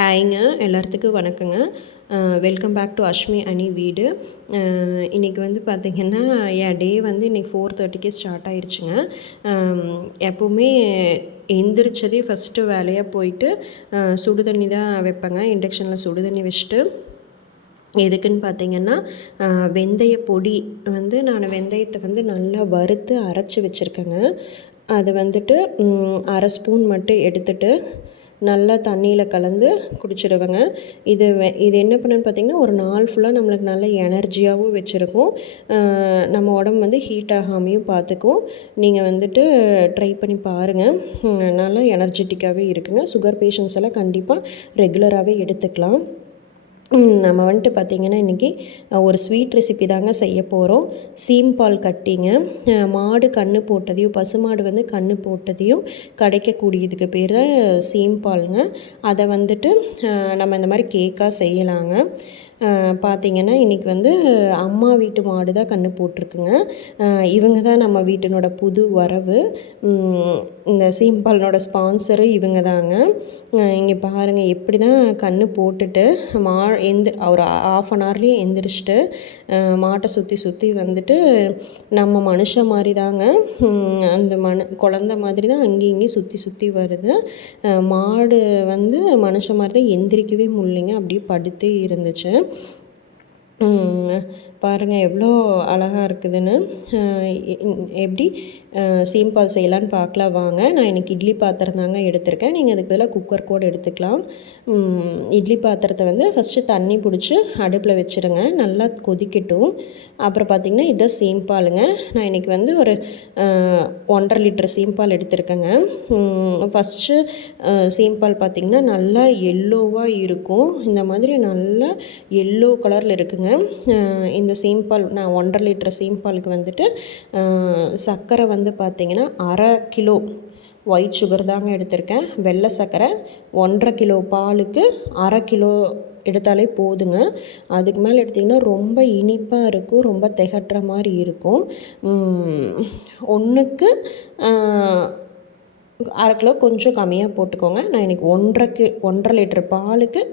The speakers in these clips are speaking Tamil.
ஹாய்ங்க எல்லாத்துக்கும் வணக்கங்க. வெல்கம் பேக் டு அஷ்மி அனி வீடு. இன்றைக்கி வந்து பார்த்திங்கன்னா என் டே வந்து இன்றைக்கி 4:30க்கே ஸ்டார்ட் ஆயிடுச்சுங்க. எப்போவுமே எந்திரிச்சதே ஃபஸ்ட்டு வேலையாக போயிட்டு சுடு தண்ணி தான் வைப்பேங்க. இண்டக்ஷனில் சுடு தண்ணி வச்சுட்டு எதுக்குன்னு பார்த்திங்கன்னா வெந்தய பொடி வந்து நான் வெந்தயத்தை வந்து நல்லா வறுத்து அரைச்சி வச்சுருக்கேங்க. அது வந்துட்டு அரை ஸ்பூன் மட்டும் எடுத்துகிட்டு நல்லா தண்ணியில் கலந்து குடிச்சிடுவேங்க. இது என்ன பண்ணுன்னு பார்த்திங்கன்னா ஒரு நாள் ஃபுல்லாக நம்மளுக்கு நல்ல எனர்ஜியாகவும் வச்சுருக்கும். நம்ம உடம்பு வந்து ஹீட் ஆகாமையும் பார்த்துக்கும். நீங்கள் வந்துட்டு ட்ரை பண்ணி பாருங்கள். நல்லா எனர்ஜெட்டிக்காகவே இருக்குங்க. சுகர் பேஷண்ட்ஸ் எல்லாம் கண்டிப்பாக ரெகுலராகவே எடுத்துக்கலாம். நம்ம வந்துட்டு பார்த்திங்கன்னா இன்றைக்கி ஒரு ஸ்வீட் ரெசிபி தாங்க செய்ய போகிறோம். சீம்பால் கட்டிங்க. மாடு கன்று போட்டதையும் பசுமாடு வந்து கன்று போட்டதையும் கிடைக்கக்கூடியதுக்கு பேர் தான் சீம்பாலுங்க. அதை வந்துட்டு நம்ம இந்த மாதிரி கேக்காக செய்யலாங்க. பார்த்திங்கன்னா இன்றைக்கி வந்து அம்மா வீட்டு மாடு தான் கன்று போட்டிருக்குங்க. இவங்க தான் நம்ம வீட்டினோட புது வரவு. இந்த சீம்பாலனோட ஸ்பான்சரு இவங்க தாங்க. இங்கே பாருங்கள் எப்படி தான் கன்று போட்டுட்டு ஒரு 1/2 ஹவர்லேயே எந்திரிச்சிட்டு மாட்டை சுற்றி சுற்றி வந்துட்டு நம்ம மனுஷன் மாதிரி தாங்க, அந்த குழந்த மாதிரி தான் அங்கேயும் இங்கேயும் சுற்றி சுற்றி வருது. மாடு வந்து மனுஷன் மாதிரி தான் எந்திரிக்கவே முடியலைங்க. அப்படியே படுத்தே இருந்துச்சு. பாருங்கள் எவ்வளோ அழகாக இருக்குதுன்னு. எப்படி சீம்பால் செய்யலான்னு பார்க்கலாம் வாங்க. நான் இன்றைக்கி இட்லி பாத்திரம் தாங்க எடுத்திருக்கேன். நீங்கள் அதுக்கு பதிலாக குக்கர் கூட எடுத்துக்கலாம். இட்லி பாத்திரத்தை வந்து ஃபஸ்ட்டு தண்ணி பிடிச்சி அடுப்பில் வச்சுருங்க. நல்லா கொதிக்கட்டும். அப்புறம் பார்த்திங்கன்னா இதுதான் சீம்பாலுங்க. நான் இன்றைக்கி வந்து ஒரு 1.5 லிட்டர் சீம்பால் எடுத்திருக்கேங்க. ஃபஸ்ட்டு சீம்பால் பார்த்திங்கன்னா நல்லா எல்லோவாக இருக்கும். இந்த மாதிரி நல்லா எல்லோ கலரில் இருக்குங்க. இந்த சீம்பால் நான் 1.5 லிட்டர் சீம்பாலுக்கு வந்துட்டு சர்க்கரை வந்து பார்த்திங்கன்னா 1/2 கிலோ ஒயிட் சுகர் தாங்க எடுத்திருக்கேன். வெள்ளை சர்க்கரை 1.5 கிலோ பாலுக்கு 1/2 கிலோ எடுத்தாலே போதுங்க. அதுக்கு மேலே எடுத்திங்கன்னா ரொம்ப இனிப்பாக இருக்கும், ரொம்ப திகட்டுற மாதிரி இருக்கும். 1க்கு 1/2 கிலோ கொஞ்சம் கம்மியாக போட்டுக்கோங்க. நான் இன்றைக்கி 1.5 லிட்டர் பாலுக்கு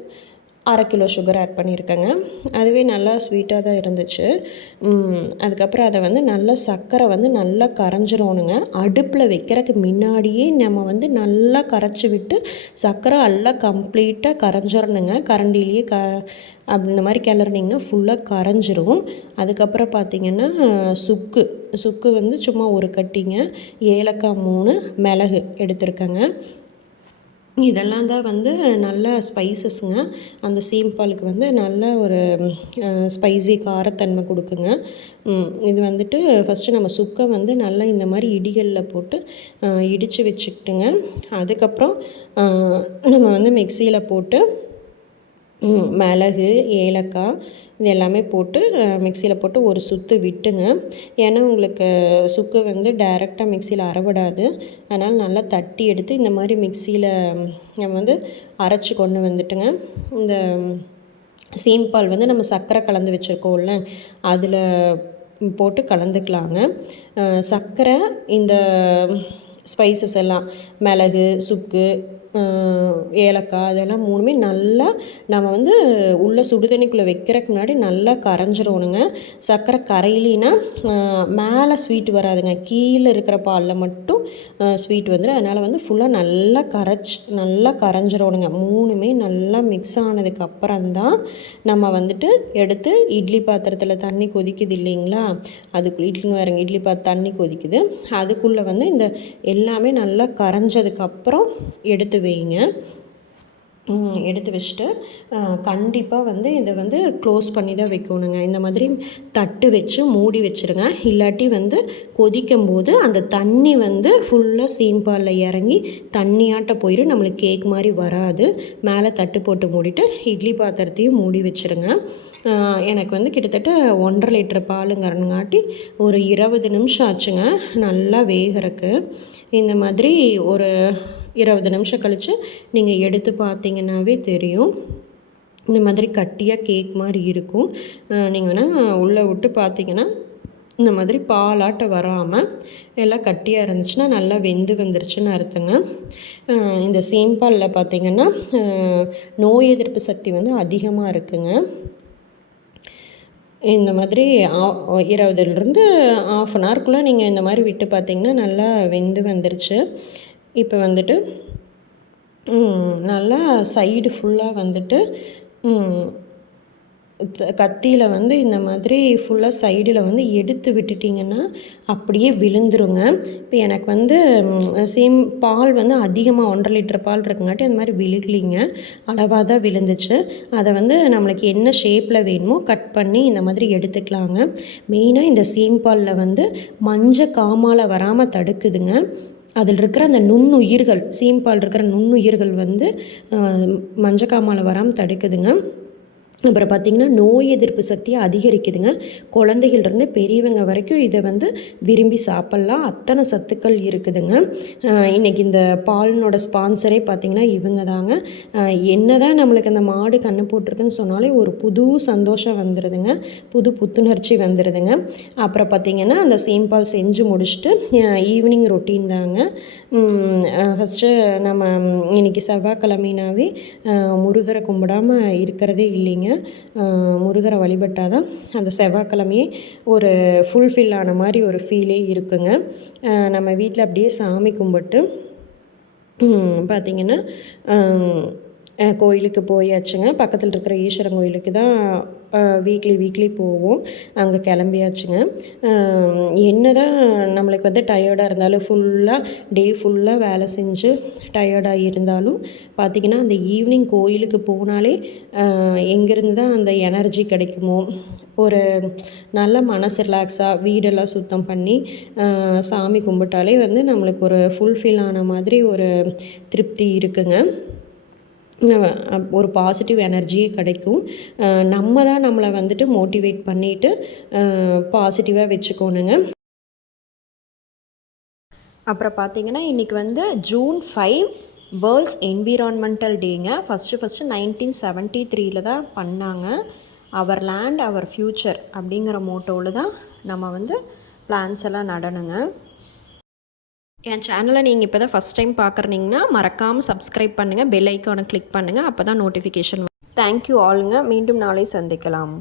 1/2 கிலோ சுகர் ஆட் பண்ணியிருக்கேங்க. அதுவே நல்லா ஸ்வீட்டாக தான் இருந்துச்சு. அதுக்கப்புறம் அதை வந்து நல்லா சர்க்கரை வந்து நல்லா கரைஞ்சிரோணுங்க. அடுப்பில் வைக்கிறதுக்கு முன்னாடியே நம்ம வந்து நல்லா கரைச்சி விட்டு சர்க்கரை எல்லாம் கம்ப்ளீட்டாக கரைஞ்சிடணுங்க. கரண்டிலேயே இந்த மாதிரி கிளறினிங்கன்னா ஃபுல்லாக கரைஞ்சிரும். அதுக்கப்புறம் பார்த்திங்கன்னா சுக்கு வந்து சும்மா ஒரு கட்டிங்க, ஏலக்காய் 3, மிளகு எடுத்துருக்கேங்க. இதெல்லாம் தான் வந்து நல்ல ஸ்பைசஸ்ங்க. அந்த சீம்பாலுக்கு வந்து நல்ல ஒரு ஸ்பைசி காரத்தன்மை கொடுக்குங்க. இது வந்துட்டு ஃபஸ்ட்டு நம்ம சுக்கை வந்து நல்லா இந்த மாதிரி இடிகளில் போட்டு இடித்து வச்சுக்கிட்டுங்க. அதுக்கப்புறம் நம்ம வந்து மிக்சியில் போட்டு மிளகு, ஏலக்காய் இது எல்லாமே போட்டு மிக்சியில் போட்டு ஒரு சுற்று விட்டுங்க. ஏன்னா உங்களுக்கு சுக்கு வந்து டைரெக்டாக மிக்சியில் அரைவிடாது. அதனால் நல்லா தட்டி எடுத்து இந்த மாதிரி மிக்சியில் நம்ம வந்து அரைச்சி கொண்டு வந்துட்டுங்க. இந்த சீம்பால் வந்து நம்ம சர்க்கரை கலந்து வச்சுருக்கோம்ல அதில் போட்டு கலந்துக்கலாங்க. சர்க்கரை இந்த ஸ்பைசஸ் எல்லாம் மிளகு, சுக்கு, ஏலக்காய் அதெல்லாம் 3மே நல்லா நம்ம வந்து உள்ள சுடுதண்ணிக்குள்ளே வைக்கிறதுக்கு முன்னாடி நல்லா கரைஞ்சிரோணுங்க. சர்க்கரை கரையிலினா மேலே ஸ்வீட் வராதுங்க. கீழே இருக்கிற பாலில் மட்டும் ஸ்வீட் வந்துடும். அதனால் வந்து ஃபுல்லாக நல்லா கரைஞ்சிரோணுங்க. 3மே நல்லா மிக்ஸ் ஆனதுக்கு அப்புறம்தான் நம்ம வந்துட்டு எடுத்து இட்லி பாத்திரத்தில் தண்ணி கொதிக்குது இல்லைங்களா, இட்லி தண்ணி கொதிக்குது. அதுக்குள்ளே வந்து இந்த எல்லாமே நல்லா கரைஞ்சதுக்கப்புறம் எடுத்து வைங்க. எடுத்து வச்சுட்டு கண்டிப்பாக வந்து இதை வந்து க்ளோஸ் பண்ணி தான் வைக்கணுங்க. இந்த மாதிரி தட்டு வச்சு மூடி வச்சுருங்க. இல்லாட்டி வந்து கொதிக்கும் போது அந்த தண்ணி வந்து ஃபுல்லாக சீம்பாலில் இறங்கி தண்ணியாட்ட போயிடும். நம்மளுக்கு கேக் மாதிரி வராது. மேலே தட்டு போட்டு மூடிட்டு இட்லி பாத்திரத்தையும் மூடி வச்சுருங்க. எனக்கு வந்து கிட்டத்தட்ட 1.5 லிட்டர் பாலுங்கிறங்காட்டி ஒரு 20 நிமிஷம் ஆச்சுங்க நல்லா வேகிறதுக்கு. இந்த மாதிரி ஒரு 20 நிமிஷம் கழித்து நீங்கள் எடுத்து பார்த்தீங்கன்னாவே தெரியும். இந்த மாதிரி கட்டியாக கேக் மாதிரி இருக்கும். நீங்கள் வேணால் உள்ளே விட்டு பார்த்தீங்கன்னா இந்த மாதிரி பாலாட்ட வராமல் எல்லாம் கட்டியாக இருந்துச்சுன்னா நல்லா வெந்து வந்துருச்சுன்னு அர்த்தங்க. இந்த சீம்பாலில் பார்த்திங்கன்னா நோய் எதிர்ப்பு சக்தி வந்து அதிகமாக இருக்குங்க. இந்த மாதிரி 20லேருந்து ½ அன் ஹவர்க்குள்ளே நீங்கள் இந்த மாதிரி விட்டு பார்த்திங்கன்னா நல்லா வெந்து வந்துருச்சு. இப்போ வந்துட்டு நல்லா சைடு ஃபுல்லாக வந்துட்டு கத்தியில் வந்து இந்த மாதிரி ஃபுல்லாக சைடில் வந்து எடுத்து விட்டுட்டிங்கன்னா அப்படியே விழுந்துருங்க. இப்போ எனக்கு வந்து பால் வந்து அதிகமாக 1.5 லிட்டர் பால் இருக்குங்காட்டி அந்த மாதிரி விழுகலிங்க, அளவாக தான் விழுந்துச்சு. அதை வந்து நம்மளுக்கு என்ன ஷேப்பில் வேணுமோ கட் பண்ணி இந்த மாதிரி எடுத்துக்கலாங்க. மெயினாக இந்த பாலில் வந்து மஞ்சள் காமாலை வராமல் தடுக்குதுங்க. அதில் இருக்கிற அந்த நுண்ணுயிர்கள், பால் இருக்கிற நுண்ணுயிர்கள் வந்து மஞ்சக்காமாலை வராமல் தடுக்குதுங்க. அப்புறம் பார்த்திங்கன்னா நோய் எதிர்ப்பு சக்தியை அதிகரிக்குதுங்க. குழந்தைகள்லேருந்து பெரியவங்க வரைக்கும் இதை வந்து விரும்பி சாப்பிட்லாம். அத்தனை சத்துக்கள் இருக்குதுங்க. இன்றைக்கி இந்த பாலினோட ஸ்பான்சரே பார்த்திங்கன்னா இவங்க தாங்க. என்ன தான் நம்மளுக்கு அந்த மாடு கன்று போட்டிருக்குன்னு சொன்னாலே ஒரு புது சந்தோஷம் வந்துடுதுங்க, புது புத்துணர்ச்சி வந்துடுதுங்க. அப்புறம் பார்த்திங்கன்னா அந்த பால் செஞ்சு முடிச்சுட்டு ஈவினிங் ரொட்டீன் தாங்க. ஃபஸ்ட்டு நம்ம இன்றைக்கி செவ்வாய்க்கிழமைனாவே முருகரை கும்பிடாமல் இருக்கிறதே இல்லைங்க. முருகரை வழிபட்டால் தான் அந்த செவ்வாய்க்கிழமையே ஒரு ஃபுல்ஃபில் ஆன மாதிரி ஒரு ஃபீலே இருக்குங்க. நம்ம வீட்டில் அப்படியே சாமி கும்பிட்டு பார்த்திங்கன்னா கோயிலுக்கு போயாச்சுங்க. பக்கத்தில் இருக்கிற ஈஸ்வரன் கோயிலுக்கு தான் வீக்லி போவோம். அங்கே கிளம்பியாச்சுங்க. என்ன தான் நம்மளுக்கு வந்து டயர்டாக இருந்தாலும் டே ஃபுல்லாக வேலை செஞ்சு டயர்டாக இருந்தாலும் பார்த்திங்கன்னா அந்த ஈவினிங் கோயிலுக்கு போனாலே எங்கேருந்து தான் அந்த எனர்ஜி கிடைக்குமோ, ஒரு நல்ல மனசு ரிலாக்ஸாக வீடெல்லாம் சுத்தம் பண்ணி சாமி கும்பிட்டாலே வந்து நம்மளுக்கு ஒரு ஃபுல்ஃபில் ஆன மாதிரி ஒரு திருப்தி இருக்குங்க. ஒரு பாசிட்டிவ் எனர்ஜியே கிடைக்கும். நம்ம தான் நம்மளை வந்துட்டு மோட்டிவேட் பண்ணிவிட்டு பாசிட்டிவாக வச்சுக்கோணுங்க. அப்புறம் பார்த்திங்கன்னா இன்றைக்கி வந்து June 5 வேர்ல்ட்ஸ் என்விரான்மெண்டல் டேங்க. ஃபஸ்ட்டு 1973 தான் பண்ணாங்க. அவர் லேண்ட் அவர் ஃப்யூச்சர் அப்படிங்கிற மோட்டோவில் தான் நம்ம வந்து பிளான்ஸ் எல்லாம் நடணுங்க. என் சேனலை நீங்கள் இப்போ தான் ஃபஸ்ட் டைம் பார்க்குறீங்கன்னா மறக்காமல் சப்ஸ்கிரைப் பண்ணுங்கள், பெல் ஐக்கானை கிளிக் பண்ணுங்கள். அப்போ தான் நோட்டிஃபிகேஷன். தேங்க்யூ ஆளுங்க. மீண்டும் நாளை சந்திக்கலாம்.